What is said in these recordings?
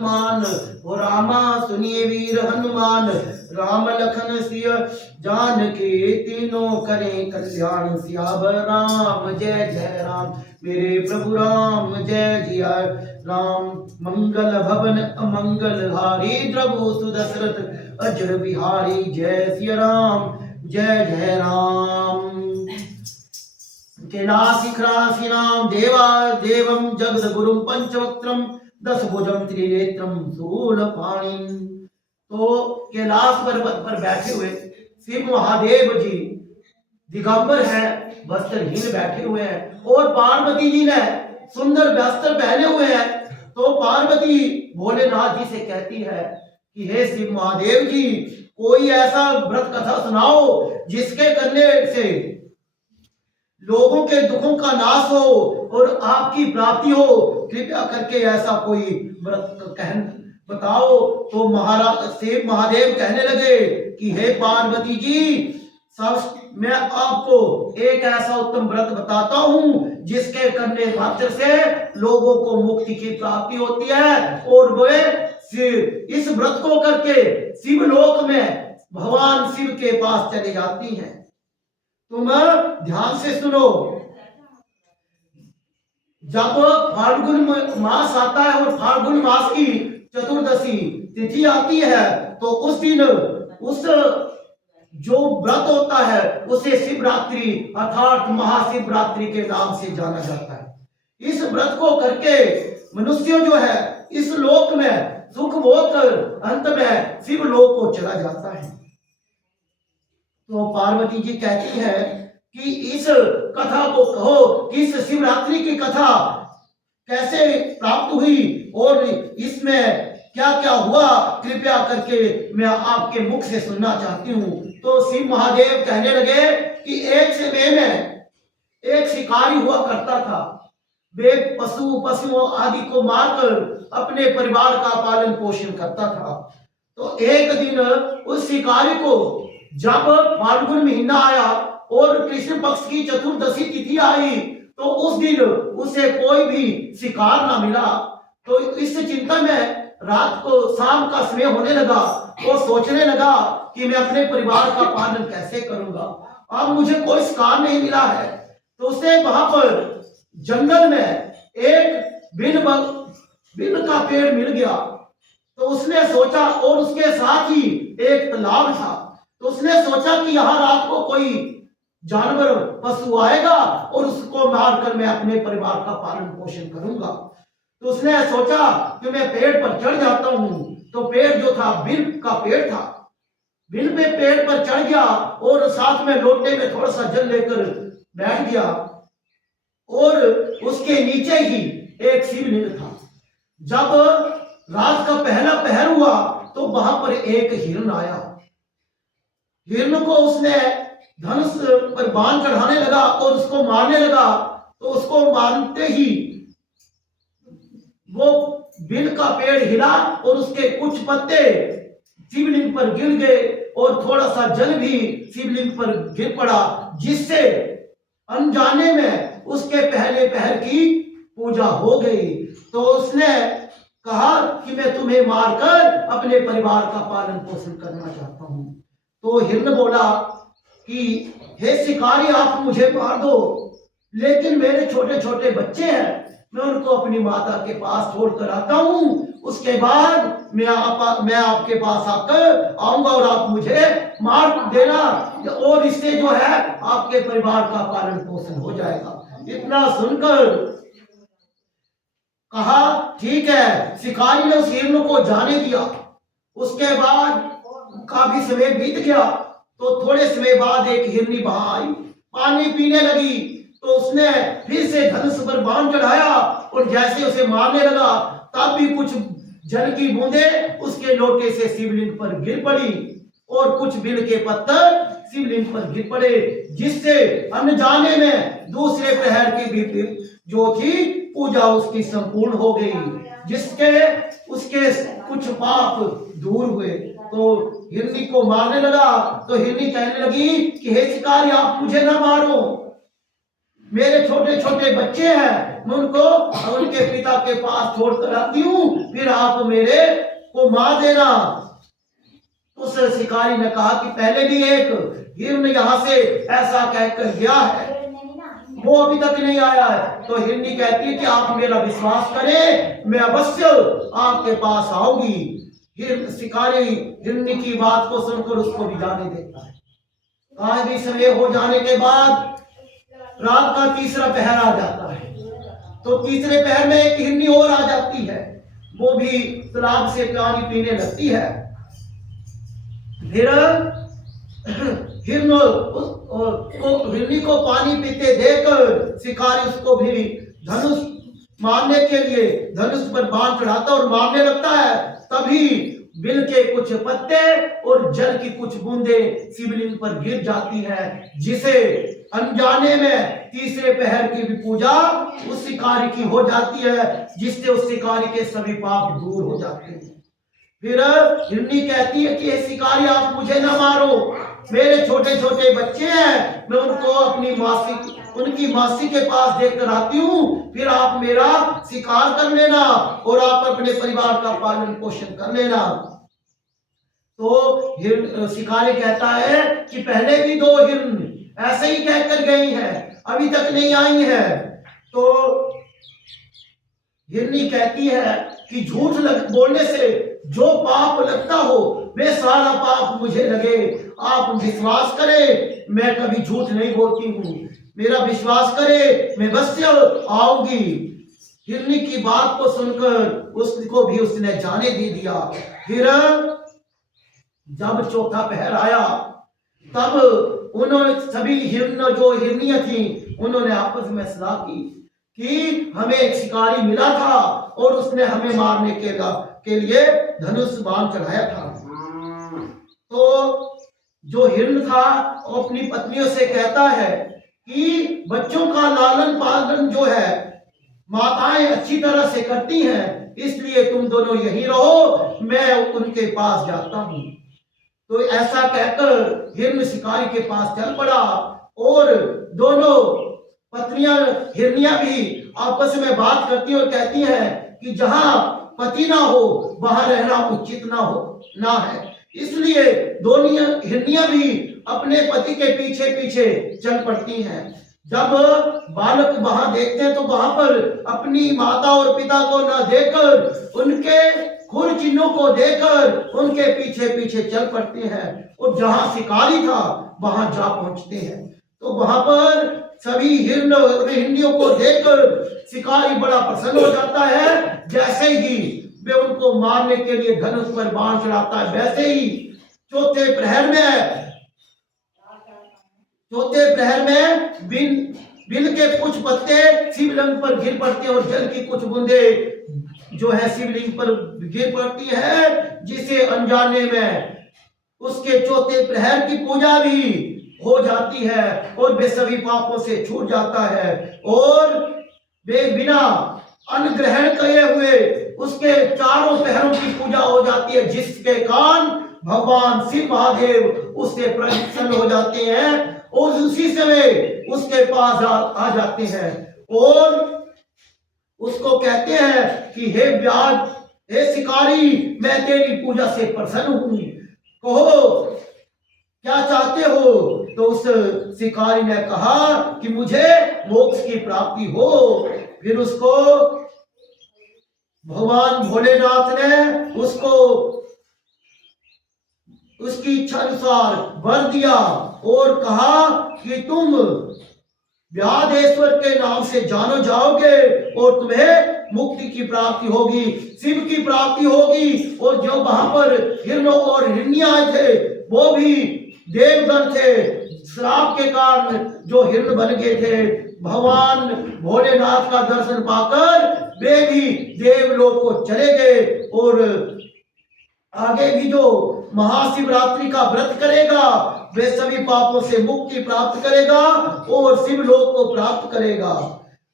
मान हो रामा सुनिए वीर हनुमान, राम लखन सिय जान के तीनों करें कल्याण। सियावर राम जय जय राम, मेरे प्रभु राम जय जिया राम। मंगल भवन अमंगल हारी, द्रभु सुदशरथ अजर बिहारी। जय सिया राम जय जय राम। कैलाशिखरासि नाम देवा देवम जगद गुरुम पंचवक्त्रम, दस भुजम त्रिनेत्रम शूलपाणिम। तो कैलाश पर्वत पर बैठे हुए शिव महादेव जी दिगंबर है, वस्त्रहीन बैठे हुए हैं, और पार्वती जी ने सुंदर वस्त्र पहने हुए हैं। तो पार्वती भोलेनाथ जी से कहती है कि हे शिव महादेव जी, कोई ऐसा व्रत कथा सुनाओ जिसके करने से लोगों के दुखों का नाश हो और आपकी प्राप्ति हो। कृपया करके ऐसा कोई व्रत बताओ। तो महाराज शिव महादेव कहने लगे कि हे पार्वती जी, सब मैं आपको एक ऐसा उत्तम व्रत बताता हूं जिसके करने मात्र से लोगों को मुक्ति की प्राप्ति होती है, और वे इस व्रत को करके शिवलोक में भगवान शिव के पास चले जाती हैं। तुम ध्यान से सुनो। जब फाल्गुन मास आता है और फाल्गुन मास की चतुर्दशी तिथि आती है, तो उस दिन उस जो व्रत होता है उसे शिवरात्रि अर्थात महाशिवरात्रि के नाम से जाना जाता है। इस व्रत को करके मनुष्य जो है इस लोक में सुख भोग कर अंत में शिव लोक को चला जाता है। तो पार्वती जी कहती है कि इस कथा को कहो कि इस शिवरात्रि की कथा कैसे प्राप्त हुई और इसमें क्या क्या हुआ, कृपया करके मैं आपके मुख से सुनना चाहती हूँ। तो शिव महादेव कहने लगे कि एक समय में एक शिकारी हुआ करता था। वे पशुओं आदि को मारकर अपने परिवार का पालन पोषण करता था। तो एक दिन उस शिकारी को जब फाल्गुन महीना आया और कृष्ण पक्ष की चतुर्दशी तिथि आई, तो उस दिन उसे कोई भी शिकार ना मिला। तो इस चिंता में रात को शाम का समय होने लगा और सोचने लगा कि मैं अपने परिवार का पालन कैसे करूंगा, अब मुझे कोई शिकार नहीं मिला है। तो उसे वहां पर जंगल में एक बिन का पेड़ मिल गया। तो उसने सोचा, और उसके साथ ही एक तालाब था, तो उसने सोचा कि यहाँ रात को कोई जानवर पशु आएगा और उसको मारकर मैं अपने परिवार का पालन पोषण करूंगा। तो उसने सोचा कि मैं पेड़ पर चढ़ जाता हूं। तो पेड़ जो था बिल का पेड़ था, बिल पे पेड़ पर चढ़ गया और साथ में लोटे में थोड़ा सा जल लेकर बैठ गया, और उसके नीचे ही एक शिवलिंग था। जब रात का पहला पहर हुआ तो वहां पर एक हिरण आया। हिरण को उसने धनुष पर बाण चढ़ाने लगा और उसको मारने लगा। तो उसको मारते ही वो बिल का पेड़ हिला और उसके कुछ पत्ते शिवलिंग पर गिर गए और थोड़ा सा जल भी शिवलिंग पर गिर पड़ा, जिससे अनजाने में उसके पहले पहर की पूजा हो गई। तो उसने कहा कि मैं तुम्हें मारकर अपने परिवार का पालन पोषण करना चाहता हूं। तो हिरण बोला कि हे शिकारी, आप मुझे मार दो, लेकिन मेरे छोटे छोटे बच्चे हैं, मैं उनको अपनी माता के पास छोड़कर आता हूं। उसके बाद मैं आपके पास आकर आऊंगा और आप मुझे मार देना, और इससे जो है आपके परिवार का पालन पोषण हो जाएगा। इतना सुनकर कहा ठीक है। शिकारी ने उस हिरण को जाने दिया। उसके बाद काफी समय बीत गया। तो थोड़े समय बाद एक हिरनी वहां आई, पानी पीने लगी। तो उसने फिर से धनुष पर बाण चढ़ाया और जैसे उसे मारने लगा, तब भी कुछ जल की बूंदें उसके लोटे से शिवलिंग पर गिर पड़ी और कुछ बिल के पत्थर शिवलिंग पर गिर पड़े, जिससे अनजाने में दूसरे प्रहर की भी जो थी पूजा उसकी संपूर्ण हो गई, जिसके उसके कुछ पाप दूर हुए। तो हिरनी को मारने लगा। तो हिरनी कहने लगी कि हे शिकारी, आप मुझे ना मारो, मेरे छोटे छोटे बच्चे हैं, मैं उनको उनके पिता के पास छोड़ कर आती हूँ, फिर आप मेरे को मार देना। उस शिकारी ने कहा कि पहले भी एक हिरण यहाँ से ऐसा कहकर गया है, वो अभी तक नहीं आया है। तो हिरनी कहती है कि आप मेरा विश्वास करें, मैं अवश्य आपके पास आऊंगी। शिकारी हिरनी की बात को सुनकर उसको भी जाने देता है। आज भी समय हो जाने के बाद रात का तीसरा पहर आ जाता है, तो तीसरे पहर में एक हिरनी और आ जाती है, वो भी तालाब से पानी पीने लगती है। फिर हिरनी को पानी पीते देखकर शिकारी उसको भी धनुष मारने के लिए धनुष पर बाण चढ़ाता और मारने लगता है। तभी बिल के कुछ पत्ते और जल की कुछ बूंदें शिवलिंग पर गिर जाती है, जिसे अनजाने में तीसरे पहर की भी पूजा उस शिकारी की हो जाती है, जिससे उस शिकारी के सभी पाप दूर हो जाते हैं। फिर हिरनी कहती है कि शिकारी आप मुझे ना मारो, मेरे छोटे छोटे बच्चे हैं, मैं उनको अपनी उनकी मासी के पास देखकर आती हूँ, फिर आप मेरा शिकार कर लेना और आप अपने परिवार का पालन पोषण कर लेना। तो शिकारी कहता है कि पहले भी 2 हिरण ऐसे ही कहकर गई हैं, अभी तक नहीं आई है। तो हिरनी कहती है कि झूठ बोलने से जो पाप लगता हो वे सारा पाप मुझे लगे, आप विश्वास करें, मैं कभी झूठ नहीं बोलती हूँ, मेरा विश्वास करें, मैं अवश्य आऊंगी। हिरनी की बात को सुनकर उसको भी उसने जाने दे दिया। फिर जब चौथा पहर आया, तब उन्होंने सभी हिरण जो हिरनियां थी, उन्होंने आपस में सलाह की कि हमें एक शिकारी मिला था और उसने हमें मारने के लिए धनुष बाण चढ़ाया था। तो जो हिरण था वो अपनी पत्नियों से कहता है कि बच्चों का लालन पालन जो है माताएं अच्छी तरह से करती हैं, इसलिए तुम दोनों यहीं रहो, मैं उनके पास जाता हूँ। तो ऐसा कहकर हिरण शिकारी के पास चल पड़ा और दोनों पत्नियां हिरनियां भी आपस में बात करती और कहती हैं कि जहां पति ना हो वहां रहना उचित ना है, इसलिए दोनों हिरनियां भी अपने पति के पीछे पीछे चल पड़ती हैं। जब बालक वहां देखते हैं तो वहां पर अपनी माता और पिता को न देखकर उनके खुर चिन्हों को देखकर उनके पीछे पीछे चल पड़ते हैं और जहां शिकारी था वहां जा पहुंचते हैं। तो वहां पर सभी हिरनियों को देखकर शिकारी बड़ा प्रसन्न हो जाता है। जैसे ही वे उनको मारने के लिए धनुष पर बाण चढ़ाता है, वैसे ही चौथे प्रहर में बिल के कुछ पत्ते शिवलिंग पर गिर पड़ते हैं और जल की कुछ बूंदे जो है शिवलिंग पर गिर पड़ती है, जिसे अनजाने में उसके चौथे प्रहर की पूजा भी हो जाती है और वे सभी पापों से छूट जाता है और वे बिना अन्न ग्रहण किए हुए उसके चारों पहरों की पूजा हो जाती है, जिसके कारण भगवान शिव महादेव उससे प्रसन्न हो जाते हैं और उसी समय उसके पास आ जाते हैं और उसको कहते हैं कि हे शिकारी, मैं तेरी पूजा से प्रसन्न हूं, कहो क्या चाहते हो। तो उस शिकारी ने कहा कि मुझे मोक्ष की प्राप्ति हो। फिर उसको भगवान भोलेनाथ ने उसको उसकी इच्छा अनुसार वर दिया और कहा कि तुम व्यादेश्वर के नाम से जानो जाओगे और तुम्हें मुक्ति की प्राप्ति होगी, शिव की प्राप्ति होगी। और जो वहां पर हिरणों और हिरनियां आए थे वो भी देवगण थे, श्राप के कारण जो हिरण बन गए थे, भगवान भोलेनाथ का दर्शन पाकर वे भी देवलोक को चले गए और आगे भी जो महाशिवरात्रि का व्रत करेगा वे सभी पापों से मुक्ति प्राप्त करेगा और शिवलोक को प्राप्त करेगा।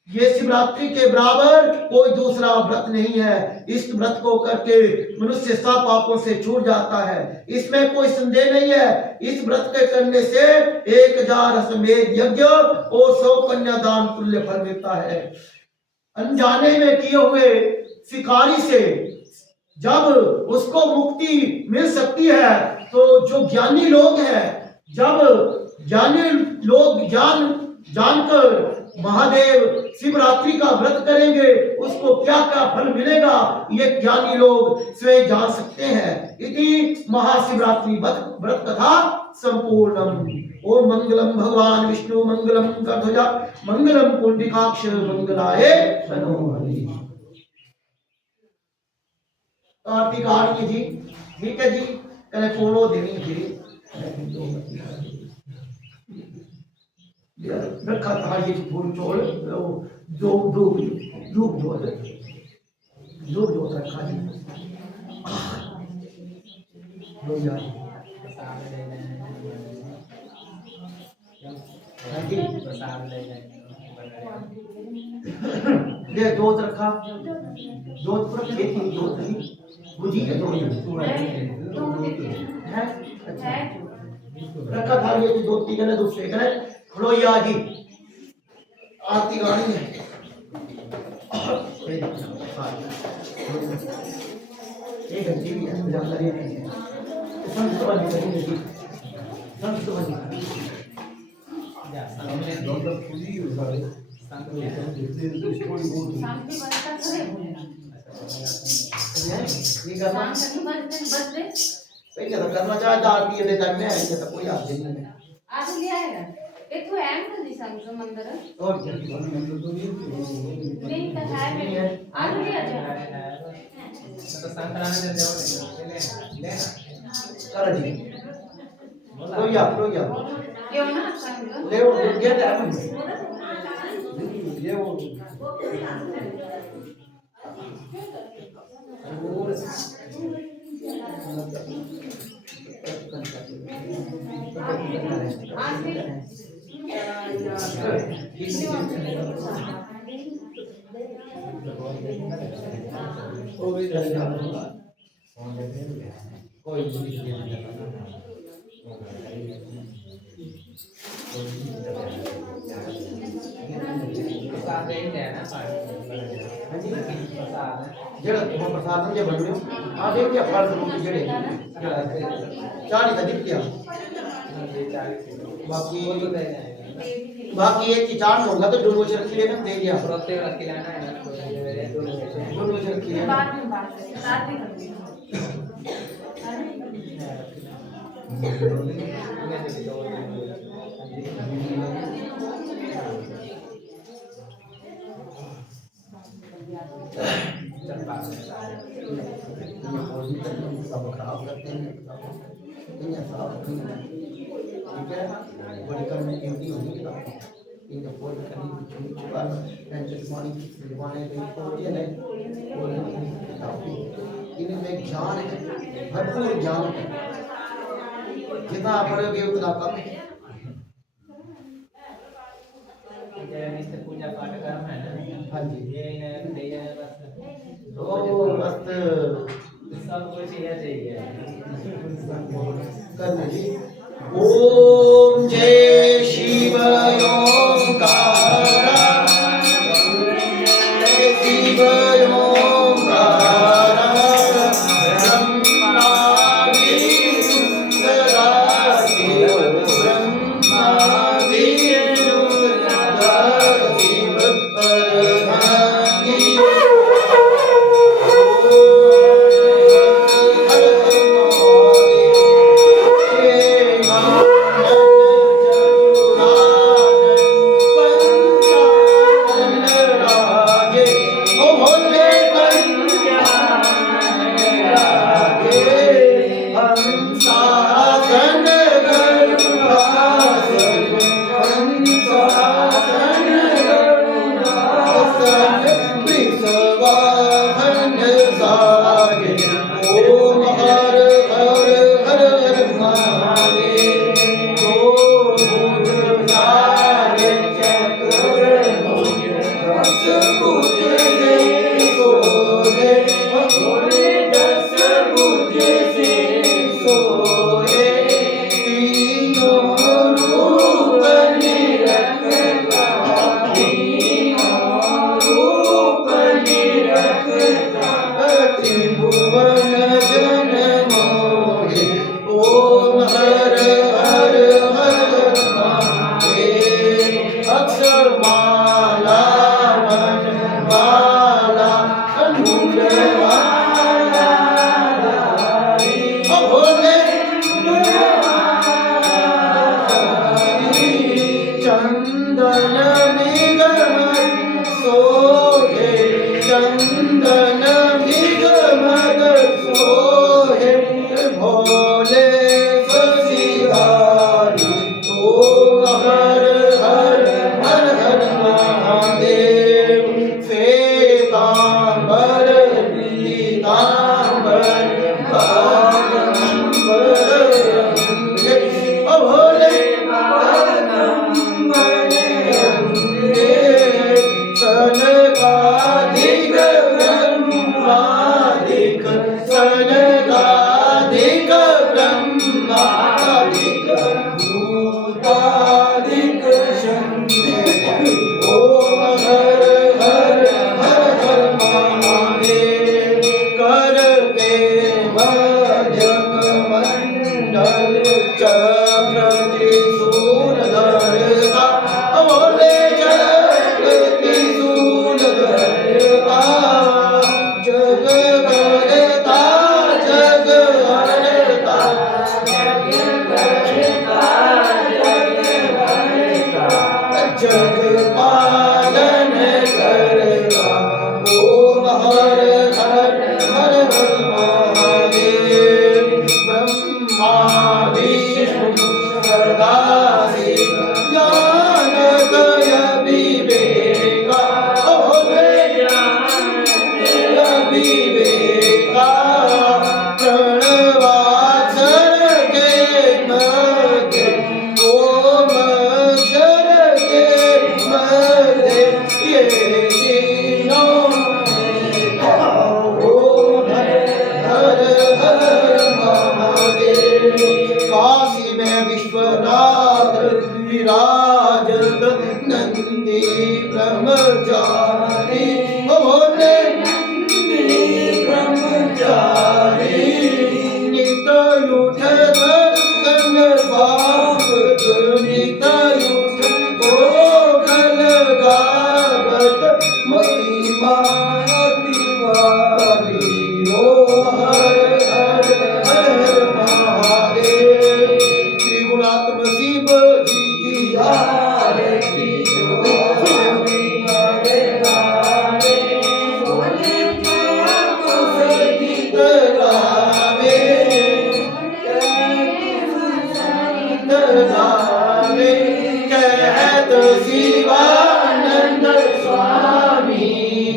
ये शिवरात्रि के बराबर कोई दूसरा व्रत नहीं है। इस व्रत को करके मनुष्य सब पापों से छूट जाता है, इसमें कोई संदेह नहीं है। इस व्रत के करने से 1000 अश्वमेध यज्ञ और 100 कन्यादान तुल्य फल मिलता है। अनजाने में किए हुए शिकारी से जब उसको मुक्ति मिल सकती है, तो जो ज्ञानी लोग हैं, जब ज्ञानी लोग जानकर महादेव शिवरात्रि का व्रत करेंगे, उसको क्या क्या फल मिलेगा, ये ज्ञानी लोग स्वयं जान सकते हैं। इति महाशिवरात्रि व्रत कथा संपूर्णम। ओम मंगलम भगवान विष्णु मंगलम गरुड़ध्वजा मंगलम पुंडरीकाक्ष मंगलाय तनो हरि। कार्तिक आर्य जी, ठीक है जी, कने फोड़ो देनी जी रखा था ये फूल चोल दो धूप धूप जो रखा जी लो यार ये दूध रखा, दूध पर खेती दूध नहीं बुझी है दूध है। अच्छा रखा था ये दो तीन ने दूसरे कने खड़ोया जी आरती गाड़ी है। एक घंटी भी है जानकारी है संत वाली करेंगे जी संत वाली या सामने डॉक्टर पूरी हो सारे संत जितने स्टोरी बोल शांति बनता खड़े होने ये करना बस दे पहले तो करना चाहता आरती है टाइम में है तो कोई आरती नहीं है आज ले आएगा एक तो है ना निशान जो मंदिर और क्या मंदिर तो नहीं तो है आज ले आ जाए तो संक्रांत दे दो ले कर जी लो या क्यों ना संग ले वो गेट है ये वो प्रसाद जे बन आ देव फल फ्रूट जेड़े चाली का दिखया बाकी एक की चाट होगा तो दोनों से रखी लेना दे दिया प्रत्येक रख के लाना है दोनों से रखी लेना बाद में बात साथ में कर सब खराब करते हैं ठीक है बड़ी करने की ड्यूटी होगी इनका कोई करनी चुका टेंशन मानी दिवाने पे कोई नहीं इनमें ज्ञान है भरपूर ज्ञान है जितना पढ़ोगे उतना कम है पूजा पाठ करना है ना हाँ जी ये बस ओ बस सब कुछ ही चाहिए करने जी। ओम जय शिव ओंकार जय शिव ओंकार ब्रह्मा विष्णु सदाशिव ब्रह्मा विष्णु सदाशिव परमात्मा चक्र त्रिशूल धरता बोले चक्र त्रिशूल धरता जग करता जग हरता जग पालन करता ओम हर हर हर हर महादेव ब्रह्मा विष्णु सदाशिव ज्ञान गय विवेका बोले विवेका प्रणवाक्षर के मध्य ओम अक्षर के मध्य ये तीनों ओम हर हर महादेव काशी में विश्वनाथ विराजत नंदी ब्रह्मचारी बोले ब्रह्मचारी नित उठ दर्शन बाप नित उठ गोगल गावत महिमा तिवारी ओ हर हर हर महादेव त्रिगुणात्म शिव जी की आरती गीत गावे गावे कहत शिवानंद स्वामी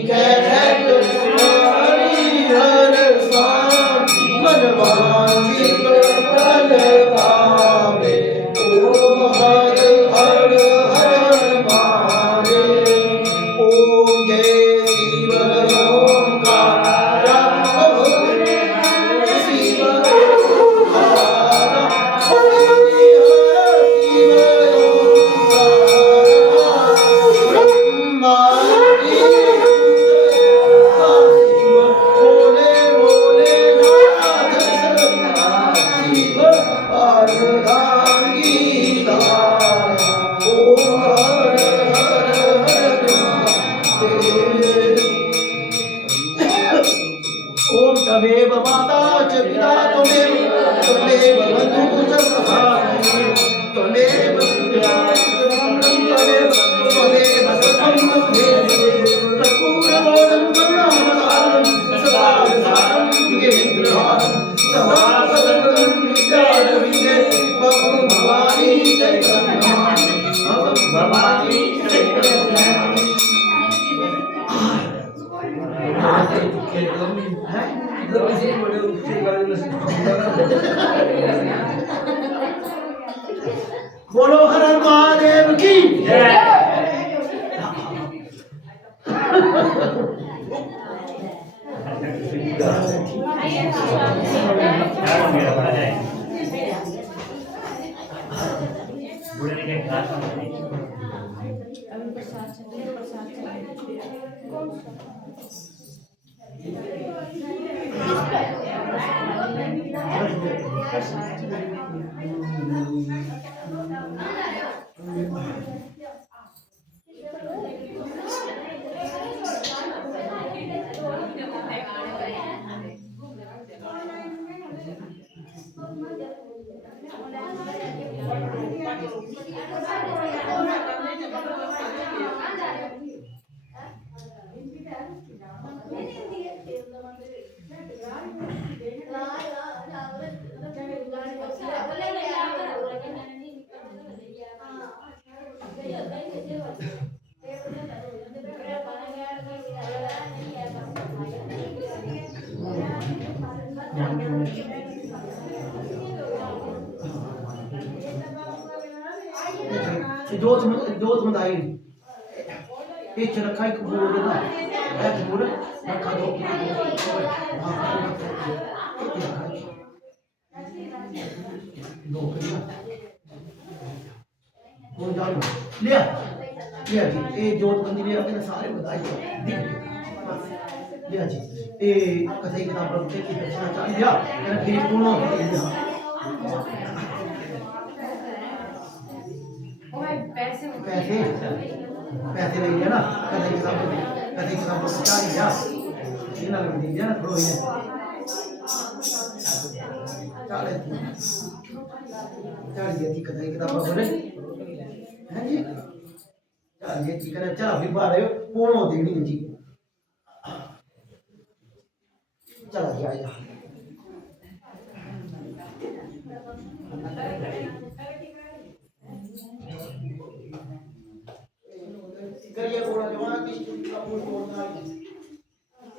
कहत हरिहर स्वामी मन वांछित फल पावे ओम हर हर हर महादेव ओम जय शिव ओंकार शिव ओंकार ब्रह्मा बोले बोले नाथ शिव अर्धांगी ओम हर हर हर ओम तमेव माता च पिता त्वमेव त्वमेव बन्धुः च सखा त्वमेव त्वमेव त्वमेव सर्वं कर्पूरगौरं करुणावतारं सदा सारं युगेन्द्रहारं सदा सदनं विद्यारविन्दे भवं भवानी चैतन्यमानि भवं भवानी चैतन्यमानि बोलो हर हर महादेव की जय। जोत मत आई ये रखा एक बोल ना है बोल रखा दो दो कौन जानो लिया लिया जी ये जोत बंदी लिया के सारे बताई दिख लिया जी ये कथई किताब रखते की दर्शन चाह लिया मैंने फिर कौन हो पैसे पैसे ले लिया ना कदे किताब बचा लिया इन्हें लग दी ना थोड़ा ही चाल थी कदे किताब बोले हैं जी चाल थी करे चल अभी बाहर कौन हो देनी जी चलो जी आइए करिए बोला जोना किस का फूल तोड़ना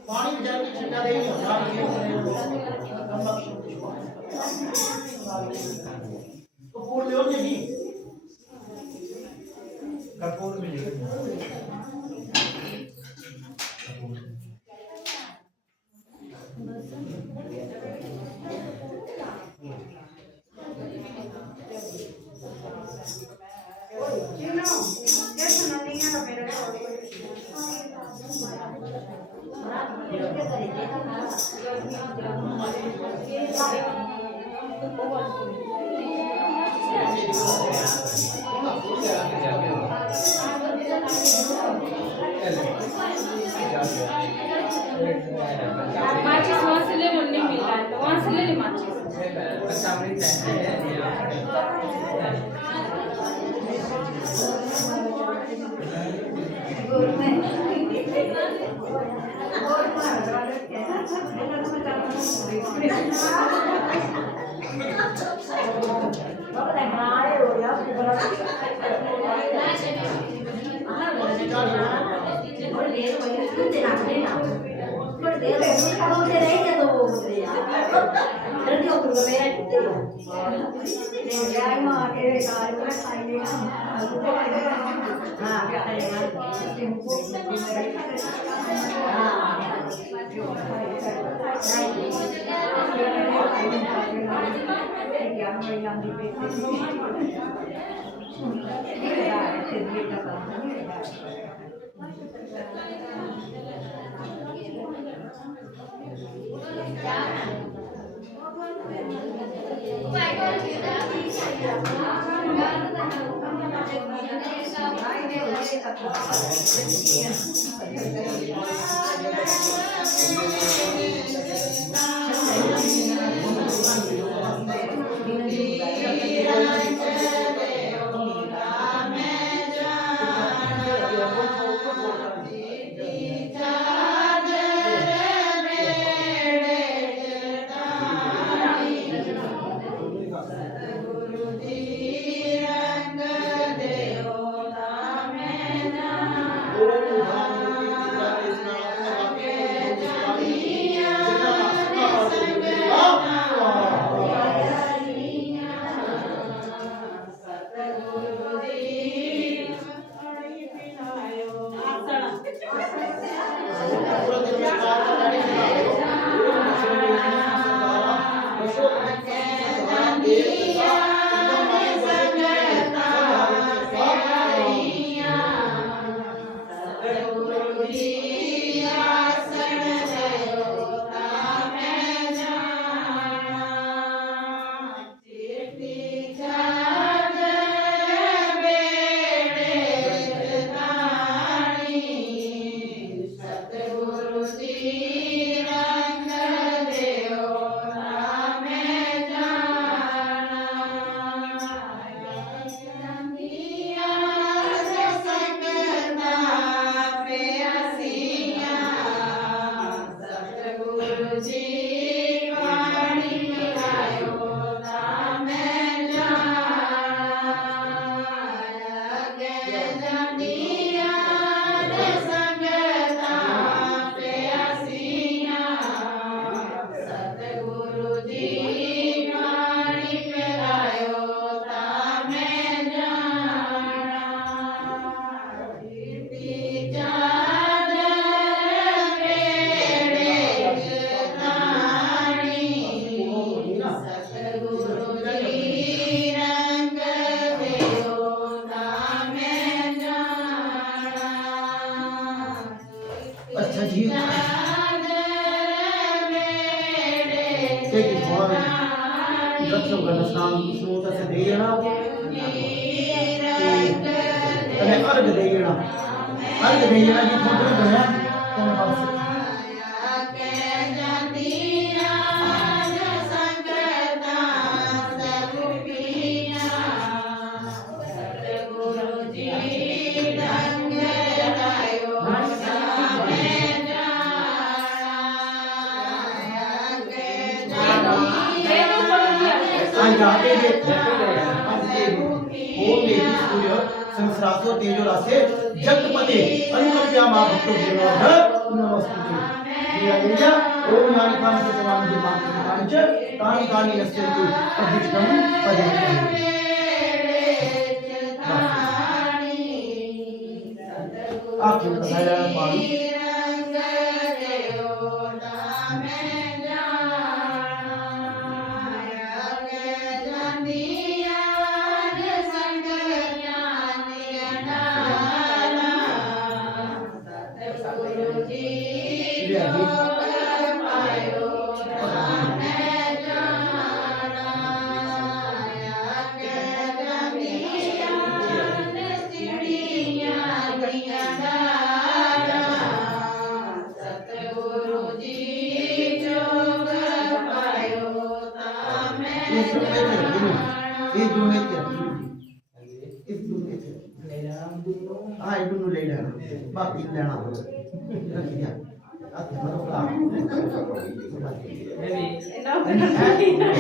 पानी में जाके छिटा दे तो फूल ले जी कपूर में माचिस वहाँ से ले लो नहीं मिल रहा है तो वहाँ से ले ली माचिस अच्छा जी take it one दर्शन का स्नान स्रोत से दे देना अरे अर्घ दे देना जी थोड़ा बनया तेरे पास आगे ओ मेरी सूर्य संसरासो तेजो रासे जगतपते अनुकंप्या मा भक्तो देवोध नमस्ते ये आलेया ओम यानी काम के समान के मान के कांच तानी तानी नस्यतु अधिष्ठम पदे आप बताया पानी बाकी लेना रखिया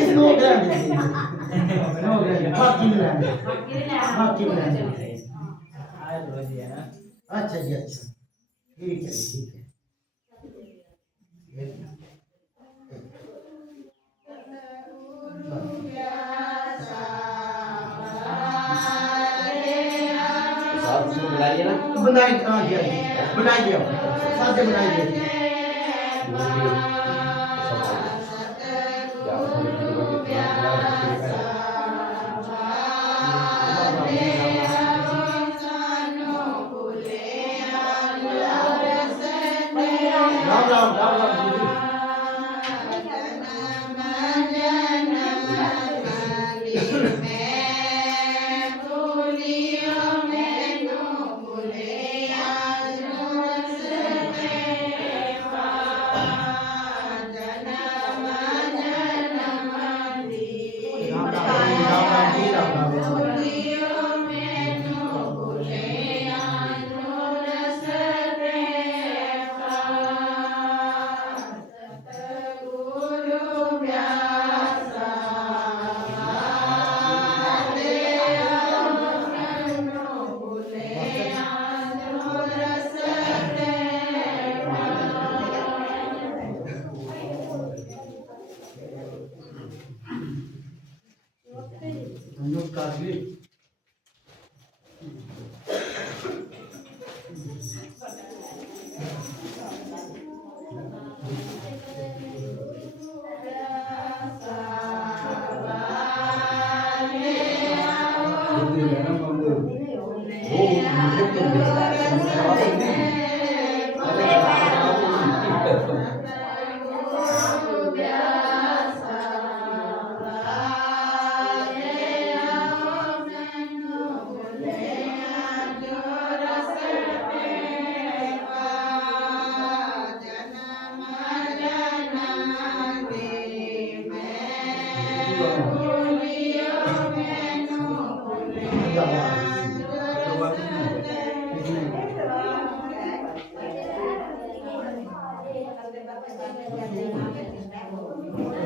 इसको बाकी लेना अच्छा जी अच्छा ठीक है बनाई हाँ जी बनाई दिया साथ बनाई दिया राम राम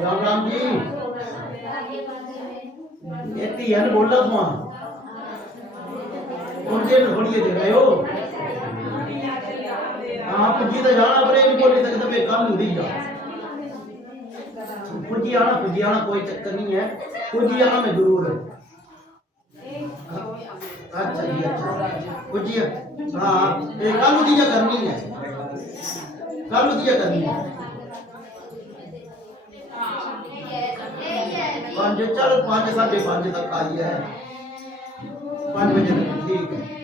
राम राम जी ये तीन बोला तुम उनके थोड़ी दे रहे हो आप जी तो जाना पर नहीं बोली सकते मैं कल नहीं जा पुजी आना कोई चक्कर नहीं है पुजी आना मैं जरूर अच्छा जी अच्छा पुजी हाँ ये कल दिया करनी है कल दिया करनी है पाँच चल 5 साढ़े 5 तक आई है 5 बजे तक ठीक है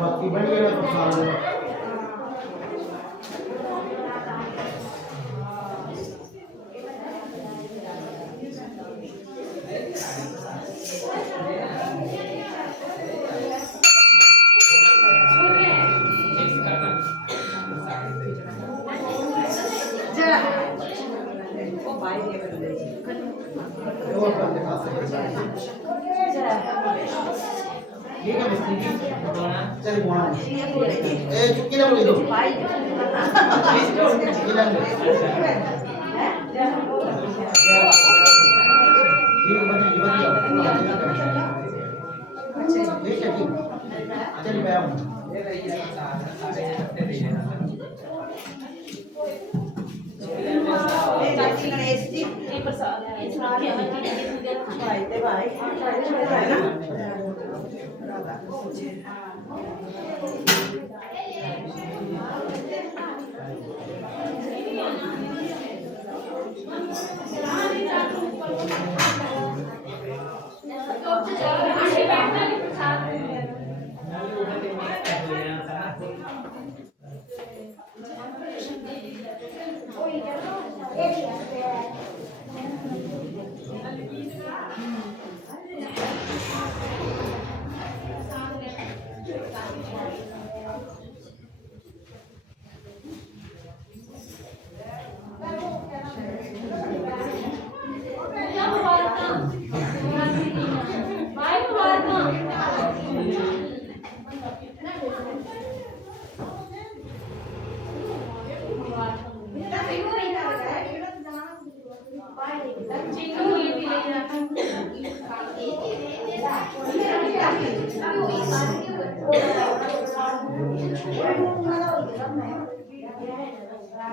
बाकी बढ़िया प्रसाद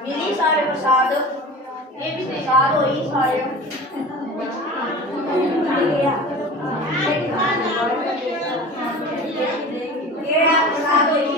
मिली सारे प्रसाद ये भी प्रसाद होई सारे ये प्रसाद होई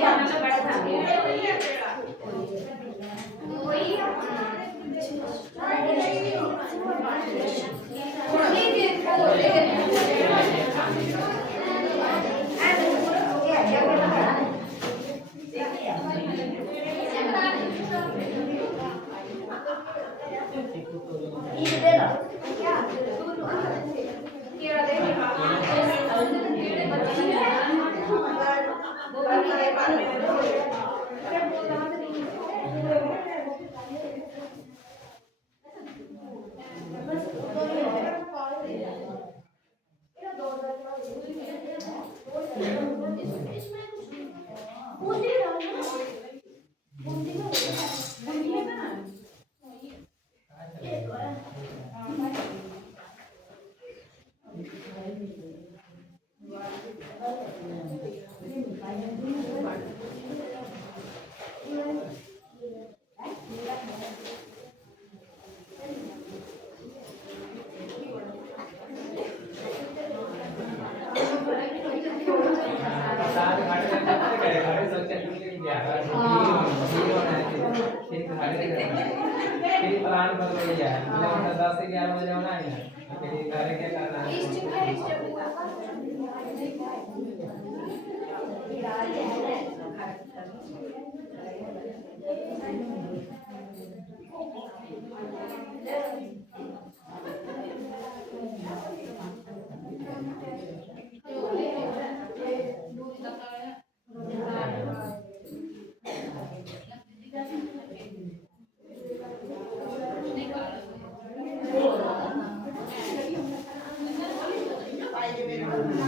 प्लान बदल गया है 10 से 11 बजे होना है ना फिर घर क्या करना है Hãy subscribe cho kênh Ghiền Mì Gõ để không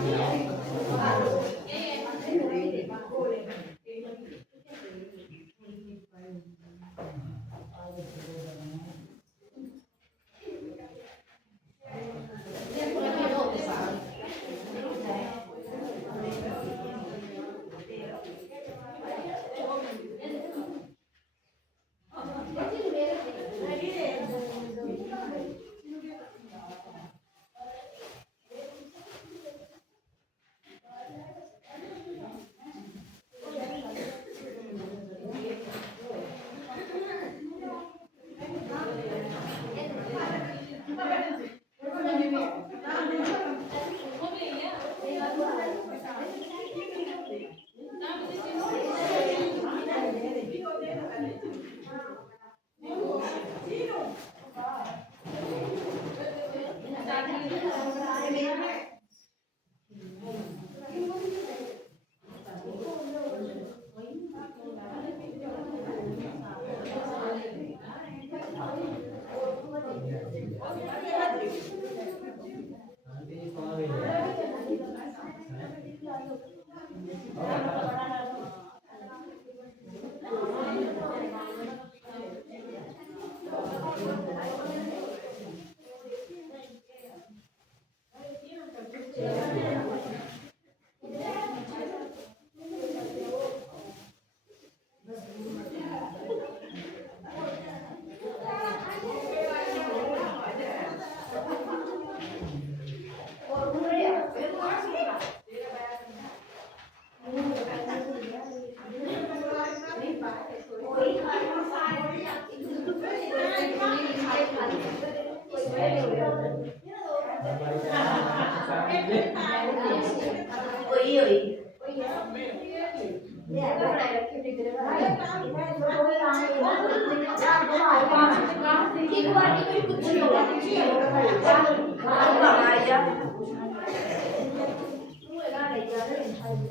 bỏ lỡ